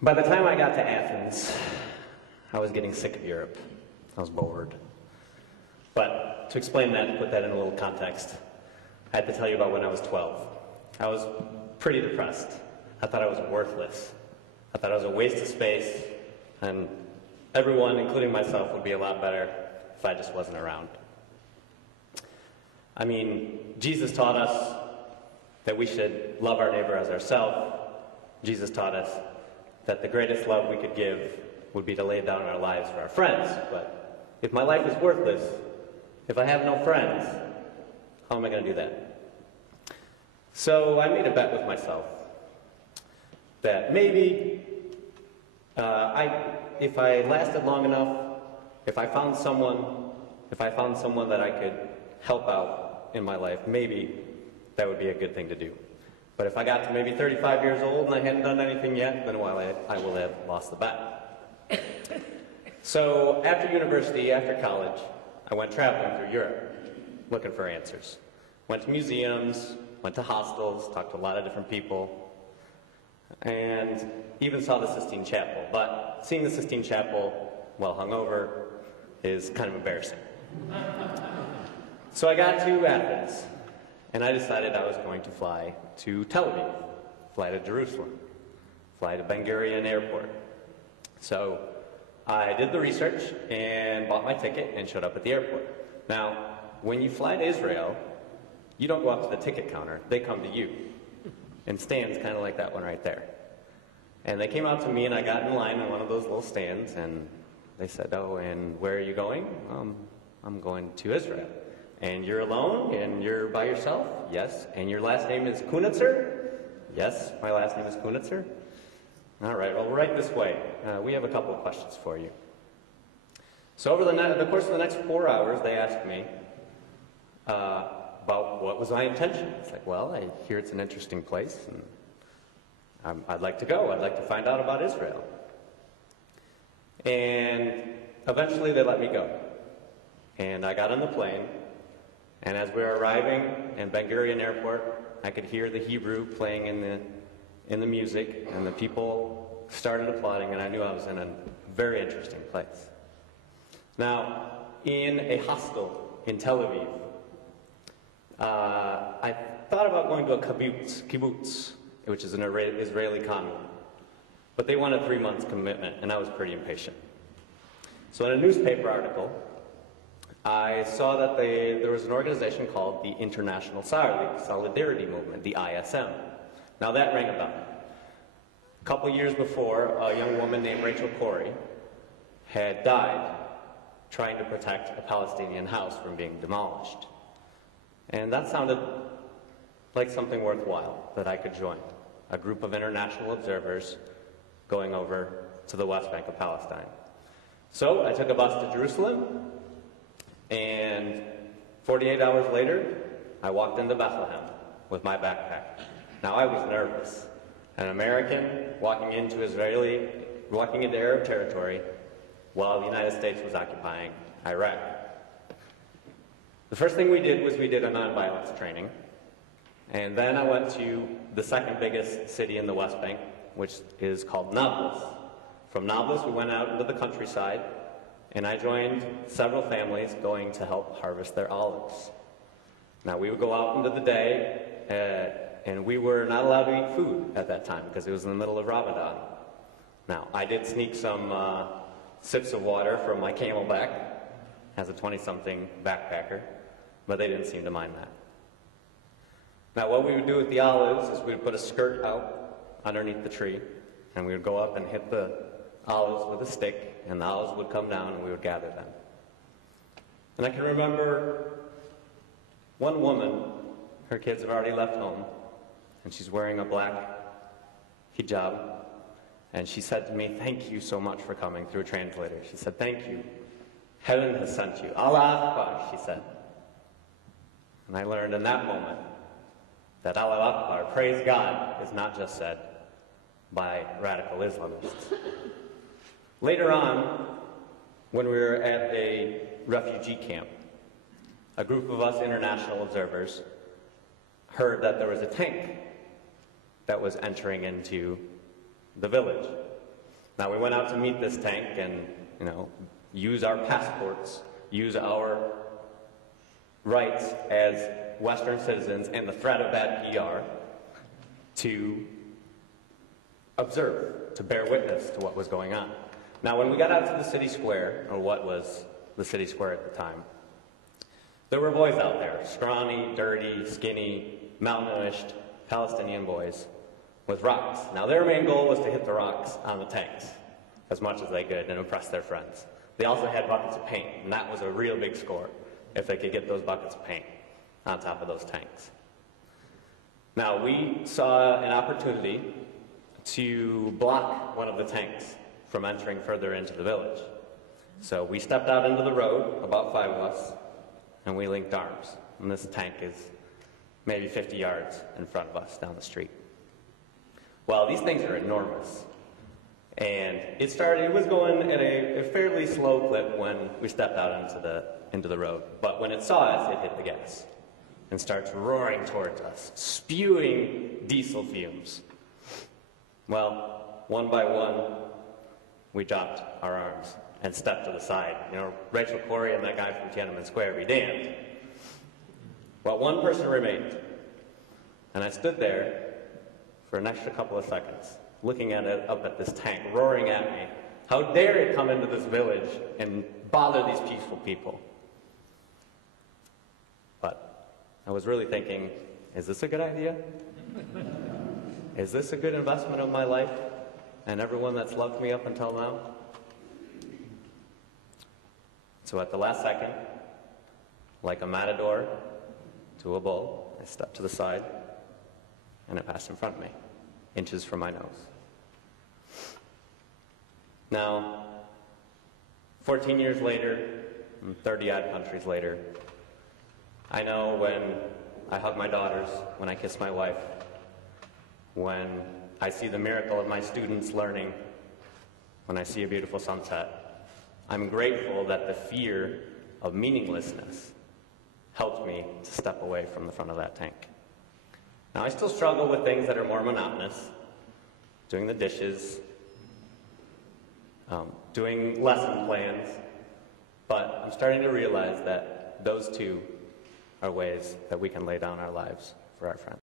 By the time I got to Athens, I was getting sick of Europe. I was bored. But to explain that, to put that in a little context, I had to tell you about when I was 12. I was pretty depressed. I thought I was worthless. I thought I was a waste of space, and everyone, including myself, would be a lot better if I just wasn't around. I mean, Jesus taught us that we should love our neighbor as ourselves. Jesus taught us that the greatest love we could give would be to lay down our lives for our friends. But if my life is worthless, if I have no friends, how am I going to do that? So I made a bet with myself that maybe if I lasted long enough, if I found someone that I could help out in my life, maybe that would be a good thing to do. But if I got to maybe 35 years old and I hadn't done anything yet, then I will have lost the bet. So after university, after college, I went traveling through Europe, looking for answers. Went to museums, went to hostels, talked to a lot of different people, and even saw the Sistine Chapel. But seeing the Sistine Chapel while hungover is kind of embarrassing. So I got to Athens, and I decided I was going to fly to Tel Aviv, fly to Jerusalem, fly to Ben Gurion Airport. So I did the research and bought my ticket and showed up at the airport. Now, when you fly to Israel, you don't go up to the ticket counter. They come to you in stands kind of like that one right there. And they came out to me, and I got in line in one of those little stands, and they said, "Oh, and where are you going?" "I'm going to Israel." "And you're alone? And you're by yourself?" "Yes." "And your last name is Kunitzer?" "Yes, my last name is Kunitzer." "All right, well, right this way. We have a couple of questions for you." So over the course of the next 4 hours, they asked me about what was my intention. It's like, well, I hear it's an interesting place, and I'd like to go. I'd like to find out about Israel. And eventually they let me go. And I got on the plane, and as we were arriving in Ben Gurion Airport, I could hear the Hebrew playing in the music, and the people started applauding, and I knew I was in a very interesting place. Now, in a hostel in Tel Aviv, I thought about going to a kibbutz, which is an Israeli commune. But they wanted 3 months commitment, and I was pretty impatient. So in a newspaper article, I saw that there was an organization called the International Solidarity Movement, the ISM. Now that rang a bell. A couple years before, a young woman named Rachel Corrie had died trying to protect a Palestinian house from being demolished. And that sounded like something worthwhile that I could join, a group of international observers going over to the West Bank of Palestine. So I took a bus to Jerusalem, and 48 hours later, I walked into Bethlehem with my backpack. Now I was nervous. An American walking into Arab territory while the United States was occupying Iraq. The first thing we did was we did a nonviolence training. And then I went to the second biggest city in the West Bank, which is called Nablus. From Nablus, we went out into the countryside, and I joined several families going to help harvest their olives. Now, we would go out into the day, and we were not allowed to eat food at that time because it was in the middle of Ramadan. Now, I did sneak some sips of water from my camelback as a 20-something backpacker, but they didn't seem to mind that. Now, what we would do with the olives is we would put a skirt out underneath the tree, and we would go up and hit the olives with a stick, and the olives would come down, and we would gather them. And I can remember one woman, her kids have already left home, and she's wearing a black hijab, and she said to me, "Thank you so much for coming," through a translator. She said, "Thank you. Heaven has sent you. Allah Akbar," she said. And I learned in that moment that Allah Akbar, praise God, is not just said by radical Islamists. Later on, when we were at a refugee camp, a group of us international observers heard that there was a tank that was entering into the village. Now, we went out to meet this tank and, use our passports, use our rights as Western citizens and the threat of bad PR to observe, to bear witness to what was going on. Now, when we got out to the city square, or what was the city square at the time, there were boys out there, scrawny, dirty, skinny, malnourished Palestinian boys with rocks. Now, their main goal was to hit the rocks on the tanks as much as they could and impress their friends. They also had buckets of paint, and that was a real big score if they could get those buckets of paint on top of those tanks. Now, we saw an opportunity to block one of the tanks from entering further into the village. So we stepped out into the road, about 5 of us, and we linked arms. And this tank is maybe 50 yards in front of us down the street. Well, these things are enormous. And it was going at a fairly slow clip when we stepped out into the road. But when it saw us, it hit the gas and starts roaring towards us, spewing diesel fumes. Well, one by one, we dropped our arms and stepped to the side. Rachel Corey and that guy from Tiananmen Square be damned. Well, one person remained. And I stood there for an extra couple of seconds, looking up at this tank, roaring at me. How dare it come into this village and bother these peaceful people? But I was really thinking, is this a good idea? Is this a good investment of my life and everyone that's loved me up until now? So at the last second, like a matador to a bull, I stepped to the side and it passed in front of me, inches from my nose. Now, 14 years later, and 30-odd countries later, I know when I hug my daughters, when I kiss my wife, when I see the miracle of my students learning, when I see a beautiful sunset, I'm grateful that the fear of meaninglessness helped me to step away from the front of that tank. Now, I still struggle with things that are more monotonous, doing the dishes, doing lesson plans, but I'm starting to realize that those two are ways that we can lay down our lives for our friends.